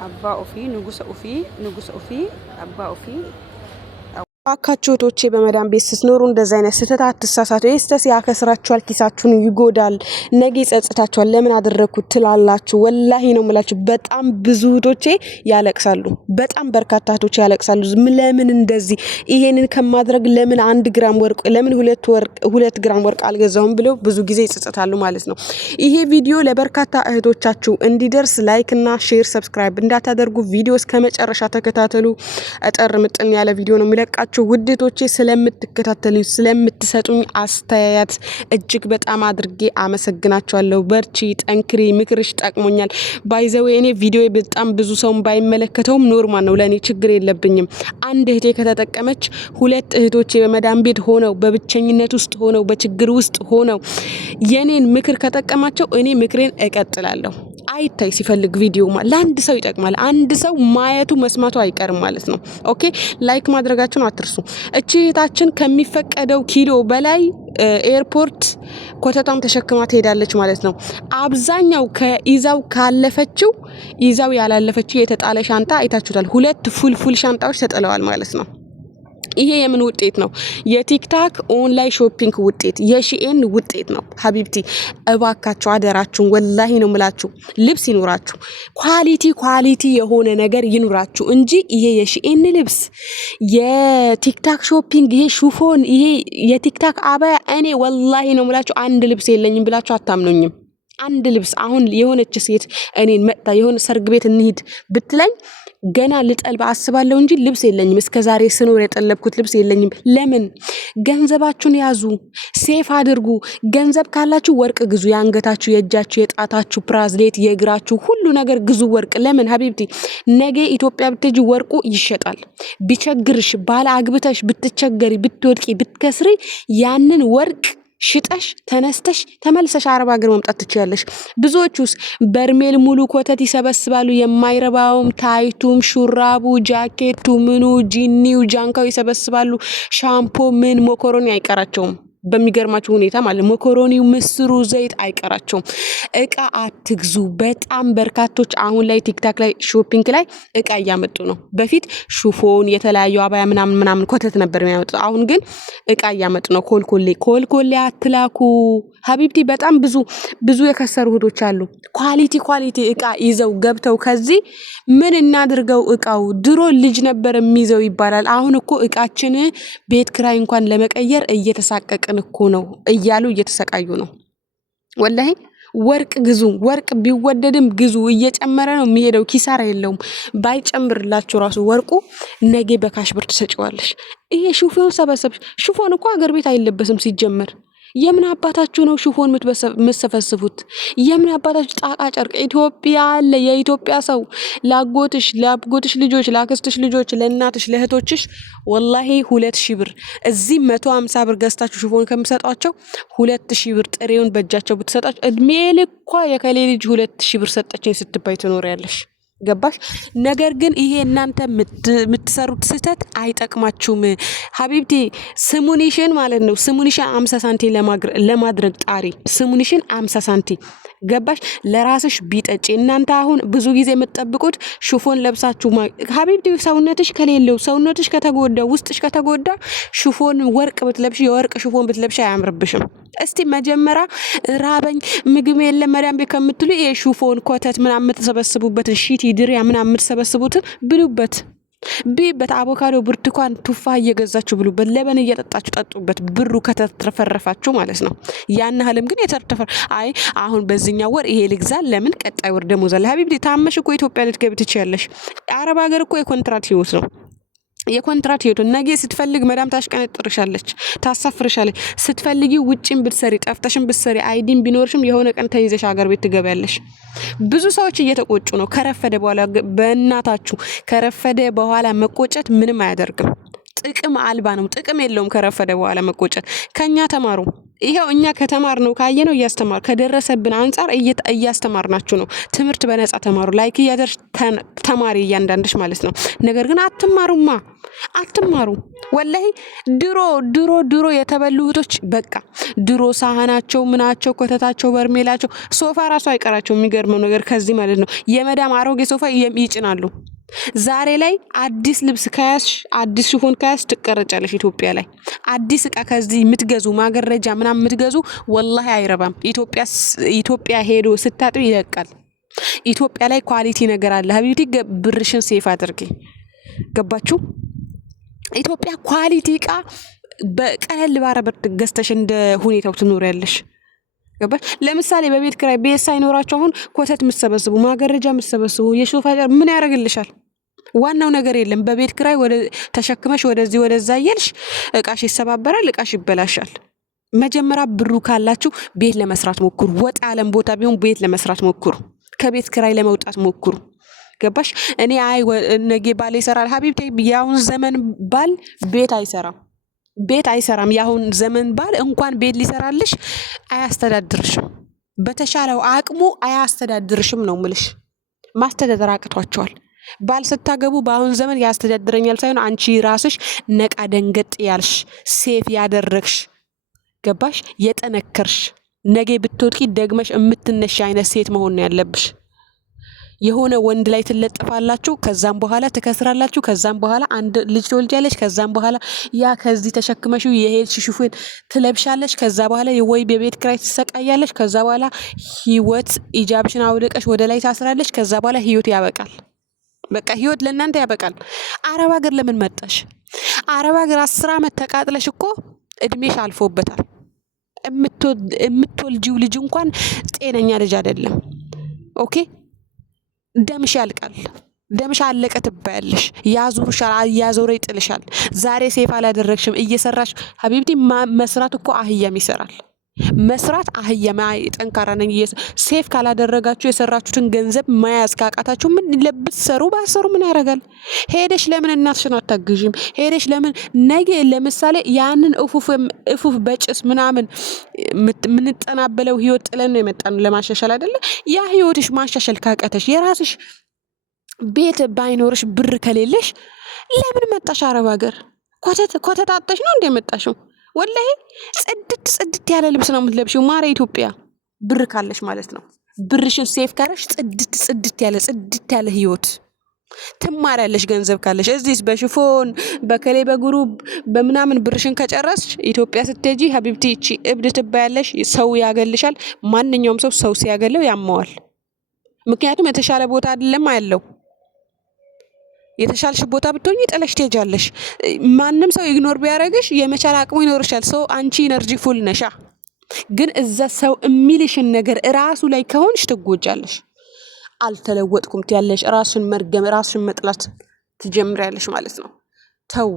አባ ኦፊ ንጉሰ ኦፊ አባ ኦፊ ባካችሁ ቶቼ በመዳን ቤት ስትኖሩ እንደዛ አይነት ስህተት አትሳሳቱ። ይስተስ ያከስራችኋል፣ ኪሳችሁን ይጎዳል፣ ነገ ይጸጽታችኋል። ለምን አደረኩት ትላላችሁ። ወላሂ ነው የምላችሁ። በጣም ብዙ ቶቼ ያለቅሳሉ። በጣም በርካታ ቶቼ ያለቅሳሉ። ለምን እንደዚህ ይሄንን ከማድረግ ለምን 1 ግራም ወርቅ ለምን 2 ግራም ወርቅ አልገዛውም ብለው ብዙ ጊዜ ይጸጽታሉ ማለት ነው። ይሄ ቪዲዮ ለበርካታ እህቶቻችሁ እንዲደርስ ላይክ እና ሼር ሰብስክራይብ እንዳታደርጉ ቪዲዮ እስከመጨረሻ ተከታተሉ። አጠር ምጥን ያለ ቪዲዮ ነው የሚለቃችሁ። ውድቶቼ ስለምትከታተሉኝ ስለምትሰጡኝ አስተያየት እጅግ በጣም አድርጌ አመሰግናችኋለሁ። በርቺ ጠንክሪ፣ ምክርሽ ጠቅሞኛል። ባይዘው እኔ ቪዲዮ በጣም ብዙ ሰው ባይመለከተውም ኖርማል ነው፣ ለኔ ችግር የለብኝም። አንድ እህቴ ከተጠቀመች 2 እህቶቼ በመዳን ቤት ሆነው በብቸኝነት ውስጥ ሆነው በችግር ውስጥ ሆነው የኔን ምክር ከጠቀማቸው እኔ ምክሬን እቀጥላለሁ። አይታይ ሲፈልግ ቪዲዮ ለአንድ ሰው ይጠቅማል። አንድ ሰው ማየቱ መስማቱ አይቀርም ማለት ነው። ኦኬ ላይክ ማድረጋችሁን አትርሱ። እህታችን ከሚፈቀደው ኪሎ በላይ ኤርፖርት ኮተታም ተሸክማ ትሄዳለች ማለት ነው። አብዛኛው ከይዛው ካለፈችው ይዛው ያላለፈችው የተጣለ ሻንጣ አይታችሁታል። 2 ፉል ሻንጣዎች ተጥለዋል ማለት ነው። ይሄ የምን ውጤት ነው? የቲክታክ ኦንላይን ሾፒንግ ውጤት፣ የሺኤን ውጤት ነው። ሀቢብቲ እባካችሁ አደራችሁን፣ ወላሂ ነው ምላችሁ፣ ልብስ ይኑራችሁ፣ ኳሊቲ የሆነ ነገር ይኑራችሁ እንጂ ይሄ የሺኤን ልብስ፣ የቲክታክ ሾፒንግ፣ ይሄ ሹፎን፣ ይሄ የቲክታክ አባያ እኔ ወላሂ ነው ምላችሁ አንድ ልብስ የለኝም ብላችሁ አታምኑኝም። አንድ ልብስ አሁን የሆነች ሴት እኔን መጣ የሆነ ሰርግ ቤት እንሂድ ብትለኝ ገና ልጠልብ አስባለሁ እንጂ ልብስ የለኝም። እስከዛሬ ስኖር የጠለብኩት ልብስ የለኝም። ለምን? ገንዘባችሁን ያዙ፣ ሴፍ አድርጉ። ገንዘብ ካላችሁ ወርቅ ግዙ፣ የአንገታችሁ፣ የእጃችሁ፣ የጣታችሁ ብራዝሌት፣ የእግራችሁ ሁሉ ነገር ግዙ ወርቅ። ለምን ሀቢብቲ ነገ ኢትዮጵያ ብትጂ ወርቁ ይሸጣል። ቢቸግርሽ ባለ አግብተሽ ብትቸገሪ ብትወድቂ ብትከስሪ ያንን ወርቅ ሽጠሽ ተነስተሽ ተመልሰሽ አረብ ሀገር መምጣት ትችያለሽ። ብዙዎቹስ በርሜል ሙሉ ኮተት ይሰበስባሉ። የማይረባውም ታይቱም፣ ሹራቡ፣ ጃኬቱ፣ ምኑ፣ ጂኒው፣ ጃንካው ይሰበስባሉ። ሻምፖ ምን ሞኮሮኒ አይቀራቸውም። በሚገርማችሁ ሁኔታ ማለት ሞኮሮኒው፣ ምስሩ፣ ዘይት አይቀራቸውም። እቃ አትግዙ። በጣም በርካቶች አሁን ላይ ቲክታክ ላይ ሾፒንግ ላይ እቃ እያመጡ ነው። በፊት ሹፎን የተለያዩ አባያ ምናምን ኮተት ነበር የሚያመጡ። አሁን ግን እቃ እያመጡ ነው። ኮልኮሌ አትላኩ ሀቢብቲ። በጣም ብዙ የከሰሩ እህቶች አሉ። ኳሊቲ እቃ ይዘው ገብተው ከዚህ ምን እናድርገው እቃው ድሮ ልጅ ነበር የሚይዘው ይባላል። አሁን እኮ እቃችን ቤት ክራይ እንኳን ለመቀየር እየተሳቀቀ እኮ ነው እያሉ እየተሰቃዩ ነው። ወላሂ ወርቅ ግዙ። ወርቅ ቢወደድም ግዙ። እየጨመረ ነው የሚሄደው፣ ኪሳራ የለውም። ባይጨምርላችሁ ራሱ ወርቁ ነገ በካሽ ብር ትሰጪዋለሽ። ይሄ ሹፎን ሰበሰብሽ። ሹፎን እኮ አገር ቤት አይለበስም ሲጀመር። የምን አባታችሁ ነው ሹፎን የምትሰፈስፉት? የምን አባታችሁ ጣቃ ጨርቅ? ኢትዮጵያ አለ። የኢትዮጵያ ሰው ለአጎትሽ ልጆች፣ ለአክስትሽ ልጆች፣ ለእናትሽ፣ ለእህቶችሽ ወላሂ 2000 ብር እዚህ 150 ብር ገዝታችሁ ሹፎን ከምሰጧቸው 2000 ብር ጥሬውን በእጃቸው ብትሰጣቸው እድሜ ልኳ የከሌ ልጅ 2000 ብር ሰጠችኝ ስትባይ ትኖሪያለሽ። ገባሽ? ነገር ግን ይሄ እናንተ የምትሰሩት ስህተት አይጠቅማችሁም ሀቢብቲ። ስሙኒሽን ማለት ነው። ስሙኒሽን 50 ሳንቲ ለማድረግ ጣሪ። ስሙኒሽን 50 ሳንቲ ገባሽ? ለራስሽ ቢጠጪ። እናንተ አሁን ብዙ ጊዜ የምትጠብቁት ሹፎን ለብሳችሁ ሀቢብቲ። ሰውነትሽ ከሌለው ሰውነትሽ ከተጎዳ ውስጥሽ ከተጎዳ ሹፎን ወርቅ ብትለብሽ የወርቅ ሹፎን ብትለብሽ አያምርብሽም። እስቲ መጀመሪያ ራበኝ ምግብ የለም መዳም ቤት ከምትሉ ይሄ ሹፎን ኮተት ምናምን የምትሰበስቡበትን ሺቲ ድሪያ ምናምን የምትሰበስቡትን ብሉበት። አቮካዶ፣ ብርቱካን፣ ቱፋ እየገዛችሁ ብሉበት። ለበን እየጠጣችሁ ጠጡበት። ብሩ ከተትረፈረፋችሁ ማለት ነው። ያን ህልም ግን የተርተፈ አሁን በዚህኛው ወር ይሄ ልግዛ፣ ለምን ቀጣይ ወር ደሞዝ አለ። ሀቢብቲ ታመሽ እኮ ኢትዮጵያ ልትገቢ ትችያለሽ። አረብ ሀገር እኮ የኮንትራት ህይወት ነው። የኮንትራት ህይወት ነገ ስትፈልግ መዳም ታሽቀነጥርሻለች፣ ታሳፍርሻለች። ስትፈልጊ ውጭም ብትሰሪ ጠፍተሽም ብትሰሪ አይዲም ቢኖርሽም የሆነ ቀን ተይዘሽ ሀገር ቤት ትገቢያለሽ። ብዙ ሰዎች እየተቆጩ ነው። ከረፈደ በኋላ በእናታችሁ ከረፈደ በኋላ መቆጨት ምንም አያደርግም። ጥቅም አልባ ነው። ጥቅም የለውም ከረፈደ በኋላ መቆጨት። ከኛ ተማሩ። ይሄው እኛ ከተማርነው ካየነው ከደረሰብን አንፃር እያስተማርናችሁ ነው። ትምህርት በነጻ ተማሩ። ላይክ እያደረግሽ ተማሪ እያንዳንድሽ ማለት ነው። ነገር ግን አትማሩ ወላሂ ድሮ የተበሉ እህቶች በቃ ድሮ ሳህናቸው ምናቸው ኮተታቸው በርሜላቸው ሶፋ ራሱ አይቀራቸው። የሚገርመው ነገር ከዚህ ማለት ነው የመዳም አሮጌ ሶፋ ይጭናሉ። ዛሬ ላይ አዲስ ልብስ ከያዝሽ አዲስ ሽፎን ከያዝሽ ትቀረጫለሽ። ኢትዮጵያ ላይ አዲስ እቃ ከዚህ የምትገዙ ማገረጃ ምናምን የምትገዙ ወላሂ አይረባም። ኢትዮጵያ ሄዶ ስታጥብ ይለቃል። ኢትዮጵያ ላይ ኳሊቲ ነገር አለ ሀቢብቲ። ብርሽን ሴፍ አድርጊ። ገባችሁ? ኢትዮጵያ ኳሊቲ እቃ በቀለል ባረ ብር ገዝተሽ እንደ ሁኔታው ትኖሪያለሽ። ገባሽ? ለምሳሌ በቤት ኪራይ ቤት ሳይኖራችሁ አሁን ኮተት የምትሰበስቡ ማገረጃ የምትሰበስቡ የሶፋ ምን ያደርግልሻል? ዋናው ነገር የለም። በቤት ኪራይ ወደ ተሸክመሽ ወደዚህ ወደዛ እያልሽ እቃሽ ይሰባበራል፣ እቃሽ ይበላሻል። መጀመሪያ ብሩ ካላችሁ ቤት ለመስራት ሞክሩ። ወጣ ያለም ቦታ ቢሆን ቤት ለመስራት ሞክሩ። ከቤት ኪራይ ለመውጣት ሞክሩ። ገባሽ? እኔ ነገ ባል ይሰራል ሀቢብቴ። ያሁን ዘመን ባል ቤት አይሰራም። ያሁን ዘመን ባል እንኳን ቤት ሊሰራልሽ አያስተዳድርሽም። በተሻለው አቅሙ አያስተዳድርሽም ነው ምልሽ። ማስተዳደር አቅቷቸዋል። ባል ስታገቡ በአሁን ዘመን ያስተዳድረኛል ሳይሆን አንቺ ራስሽ ነቃ ደንገጥ ያልሽ ሴፍ ያደረግሽ ገባሽ? የጠነከርሽ ነገ ብትወድቂ ደግመሽ የምትነሽ አይነት ሴት መሆን ነው ያለብሽ። የሆነ ወንድ ላይ ትለጠፋላችሁ፣ ከዛም በኋላ ትከስራላችሁ፣ ከዛም በኋላ አንድ ልጅ ትወልጃለሽ፣ ከዛም በኋላ ያ ከዚህ ተሸክመሽው የሄድሽ ሽፉን ትለብሻለሽ፣ ከዛ በኋላ ወይ በቤት ኪራይ ትሰቃያለሽ፣ ከዛ በኋላ ህይወት ኢጃብሽን አውደቀሽ ወደ ላይ ታስራለሽ፣ ከዛ በኋላ ህይወት ያበቃል። በቃ ህይወት ለእናንተ ያበቃል። አረብ ሀገር ለምን መጣሽ? አረብ ሀገር 10 ዓመት ተቃጥለሽ እኮ እድሜሽ አልፎበታል። የምትወልጂው ልጅ እንኳን ጤነኛ ልጅ አይደለም። ኦኬ ደምሽ ያልቃል። ደምሽ አለቀ ትባያለሽ። ያዙርሻል፣ ያዞረ ይጥልሻል። ዛሬ ሴፍ አላደረግሽም እየሰራሽ ሀቢብቲ። መስራት እኮ አህያም ይሰራል። መስራት አህያም ጠንካራ ነኝ። ሴፍ ካላደረጋችሁ የሰራችሁትን ገንዘብ መያዝ ካቃታችሁ ምን ለብትሰሩ ባሰሩ ምን ያደርጋል? ሄደሽ ለምን እናትሽን አታግዢም? ሄደሽ ለምን ነገ ለምሳሌ ያንን እፉፍ በጭስ ምናምን ምንጠናበለው ህይወት ጥለን ነው የመጣን ለማሻሻል አይደለ? ያ ህይወትሽ ማሻሻል ካቃተሽ የራስሽ ቤት ባይኖርሽ ብር ከሌለሽ ለምን መጣሽ አረብ ሀገር? ኮተታጠሽ ነው እንደመጣሽው። ወላሂ ጽድት ያለ ልብስ ነው የምትለብሺው ማረ ኢትዮጵያ ብር ካለሽ ማለት ነው። ብርሽን ሴፍ ካረሽ ጽድት ያለ ህይወት ትማሪያለሽ ገንዘብ ካለሽ። እዚህስ በሽፎን በከሌ በግሩብ በምናምን ብርሽን ከጨረስሽ ኢትዮጵያ ስትሄጂ ሀቢብቲ እቺ እብድ ትባያለሽ። ሰው ያገልሻል። ማንኛውም ሰው ሲያገለው ያመዋል። ምክንያቱም የተሻለ ቦታ አይደለም ያለው። የተሻልሽ ቦታ ብትሆኚ ጥለሽ ትሄጃለሽ። ማንም ሰው ኢግኖር ቢያደርግሽ የመቻል አቅሙ ይኖርሻል። ሰው አንቺ ኢነርጂ ፉል ነሻ። ግን እዛ ሰው የሚልሽን ነገር ራሱ ላይ ከሆንሽ ትጎጃለሽ። አልተለወጥኩም ትያለሽ። ራስሽን መርገም ራስሽን መጥላት ትጀምሪያለሽ ማለት ነው። ተው